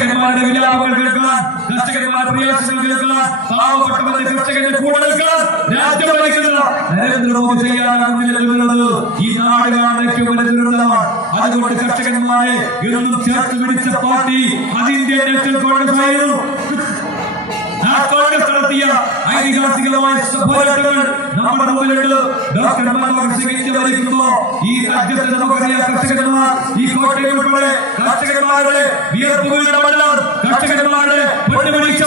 കർഷകന്മാരുടെ വിലാപങ്ങൾ കേൾക്കുക. കർഷകന്മാരുടെ പ്രയാസങ്ങൾ കേൾക്കുക. പാവപ്പെട്ടവരുടെ കർഷകന്റെ കൂടെ നിൽക്കാൻ രാജ്യം ഭരിക്കുന്ന നരേന്ദ്രമോദി ചെയ്യാനാകുന്നത് ഈ നാട് കാണുന്ന ഏറ്റവും വലിയ ദുരന്തമാണ് അതുകൊണ്ട് കർഷകന്മാരെ എന്നും ചേർത്ത് പിടിച്ച പാർട്ടി അതിന്റെ കോൺഗ്രസ് ആയിരുന്നു. ആ കോൺഗ്രസ് നടത്തിയ ഐതിഹാസികമായ പോരാട്ടങ്ങൾ നമ്മുടെ മുമ്പിലുണ്ട്. ഡോക്ടർ മൻമോഹൻ സിംഗ് ഈ രാജ്യത്തെ നമുക്കറിയാം. കർഷകന്മാർ ഈ കോട്ടയം ഉൾപ്പെടെ കർഷകന്മാരുടെ വിയർപ്പ് മണ്ണാണ് കർഷകന്മാരുടെ പൊന്നുപിടിച്ച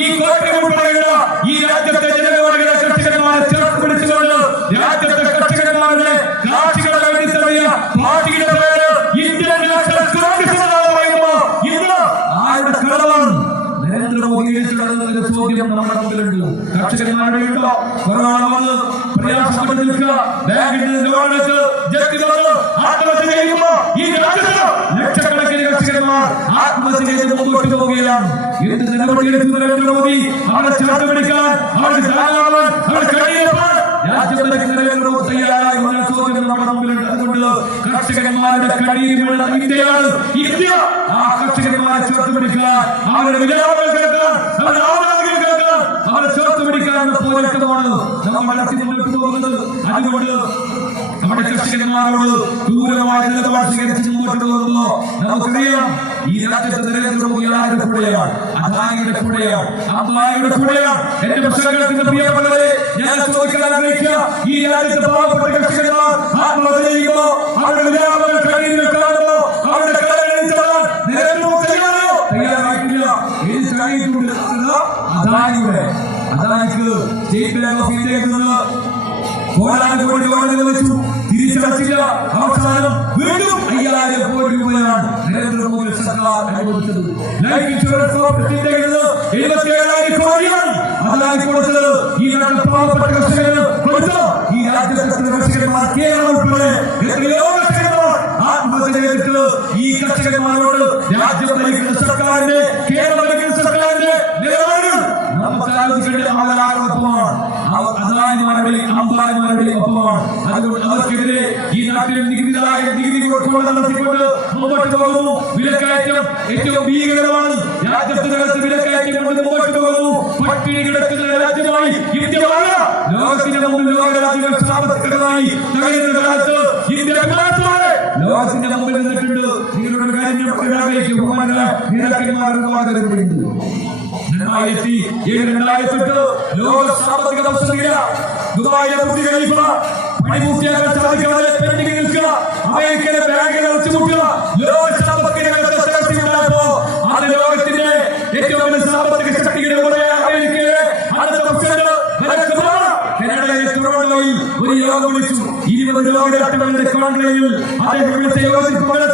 ഈ കോട്ടയം ഉൾപ്പെടെയുള്ള ഈ രാജ്യത്തെ ജനങ്ങളുടെ കർഷകന്മാരെ ചേർത്ത് പിടിച്ചുകൊണ്ട് രാജ്യത്തെ കർഷകന്മാരുടെ കാർഷികളെ വേണ്ടി തള്ളിയ പാർട്ടിയുടെ എഴുതിയിട്ടുള്ള ചോദ്യം നമ്മുടെ മുമ്പിലുണ്ട് കർഷകന്മാരുടെ ഉണ്ടോ കൊറോണ വന്ന് പ്രയാസപ്പെട്ട് നിൽക്കുക. ലോൺ എടുത്ത് ജപ്തി തുറന്ന് ആത്മഹത്യ ചെയ്യുമ്പോ ഈ രാജ്യത്ത് ലക്ഷക്കണക്കിന് കർഷകന്മാർ ആത്മഹത്യ ചെയ്ത് മുമ്പോട്ട് പോവുകയാണ്. എന്ത് നടപടിയെടുത്തു നരേന്ദ്രമോദി അവരെ ചേർത്ത് പിടിക്കാൻ അവർക്ക് ധാരാളം അവരെ കഴിയപ്പാൻ രാജ്യം ഭരിക്കുന്ന നരേന്ദ്രമോദി തയ്യാറായി വന്ന ചോദ്യം നമ്മുടെ മുമ്പിലുണ്ട്. അതുകൊണ്ട് കർഷകന്മാരുടെ കഴിയുമുള്ള ഇന്ത്യയാണ് ഇന്ത്യ. ആ കർഷകന്മാരെ ചേർത്ത് അവരുടെ വിജയങ്ങൾ കേൾക്കാൻ അവരുടെ ആവലാതികൾ കേൾക്കാൻ അവരെ ചേർത്ത് പിടിക്കാനുള്ള പോരാട്ടമാണ് നമ്മൾ മുന്നോട്ട് പോകുന്നത് അതുകൊണ്ട് നമ്മുടെ കർഷകന്മാരോട് ക്രൂരമായ നിലപാട് സ്വീകരിച്ച് മുമ്പോട്ട് പോകുമ്പോ നമുക്കറിയാം ഈ രാജ്യത്തെ നരേന്ദ്രമോദി ആരുടെ കൂടെയാണ് അദാനിയുടെ കൂടെയാണ് എന്റെ പ്രശ്നങ്ങൾക്ക് പ്രിയപ്പെട്ടവരെ ഞാൻ ചോദിക്കാൻ ഈ രാജ്യത്തെ പാവപ്പെട്ട കർഷകന്മാർ ആത്മഹത്യ ചെയ്യുമ്പോ അവരുടെ വിലാപങ്ങൾ കഴിയുന്ന അവരുടെ കടകളിൽ ചെല്ലാൻ നരേന്ദ്രമോദി തയ്യാറോ തയ്യാറായിട്ടില്ല കഴിയിട്ടുണ്ട് അദാനിയുടെ. അദാനിക്ക് സ്റ്റേറ്റ് ബാങ്ക് ഓഫ് ഇന്ത്യയിൽ നിന്ന് വെച്ചു. തിരിച്ചടച്ചില്ല അവസാനം വീണ്ടും അയ്യായിരം രൂപയാണ് നരേന്ദ്രമോദി സർക്കാർ അനുവദിച്ചത്. ലൈഫ് ഇൻഷുറൻസ് ഓഫീസിന്റെ എഴുപത്തി ഏഴായിരം കോടിയാണ് അതായി കൊടുത്തത് ഈ നാട്ടിൽ പാവപ്പെട്ട ഈ രാജ്യത്തെ കർഷകന്മാർ കേരളം ഉൾപ്പെടെ എത്രയോ കർഷകന്മാർ ആത്മഹത്യ ഈ കർഷകന്മാരോട് രാജ്യം ഭരിക്കുന്ന സർക്കാരിന്റെ കേരളം ഭരിക്കുന്ന ആലോചിക്കേണ്ടത് അവരാരോടൊപ്പമാണ് അവർ ഒപ്പമാണ്. അതുകൊണ്ട് അവർക്കെതിരെ ഈ നാട്ടിൽ നികുതിദായ നികുതി കൊടുത്തുകൊണ്ട് നടത്തിക്കൊണ്ട് മുമ്പോട്ട് പോകുന്നു. വിലക്കയറ്റം ഏറ്റവും ഭീകരമാണ്. രാജ്യത്തിനകത്ത് വിലക്കയറ്റം കൊണ്ട് മുമ്പോട്ട് പോകുന്നു. രാജ്യമായി ഇന്ത്യ ലോകത്തിന്റെ മുമ്പിൽ ലോക രാജ്യങ്ങൾ സാമ്പത്തികമായി തകരുന്ന കാലത്ത് ഇന്ത്യ മുമ്പിൽ നിന്നിട്ടുണ്ട്. നിങ്ങളുടെ കാര്യം ഞാൻ ആഗ്രഹിക്കും ബഹുമാന നേതാക്കന്മാരുടെ വാദങ്ങളുണ്ട് രണ്ടായിരത്തി ഏഴ് രണ്ടായിരത്തി എട്ട് ലോക സാമ്പത്തിക അവസരമില്ല ദുബായിലെ കുട്ടികൾ പണി പൂർത്തിയാക്കാൻ സാധിക്കാതെ പെൻഡിംഗ് നിൽക്കുക. അമേരിക്കയിലെ ബാങ്കിൽ അടച്ചുമുട്ടുക ലോക സാമ്പത്തിക ശക്തിയുണ്ടായപ്പോ അത് ലോകത്തിന്റെ ഏറ്റവും വലിയ സാമ്പത്തിക ശക്തിയുടെ കൂടെ അമേരിക്കയിലെ അടുത്ത പ്രസിഡന്റ് ഒരു യോഗം വിളിച്ചു. ഇരുപത് ലോക രാഷ്ട്രങ്ങളുടെ കോൺഗ്രയിൽ അദ്ദേഹം വിളിച്ച യോഗത്തിൽ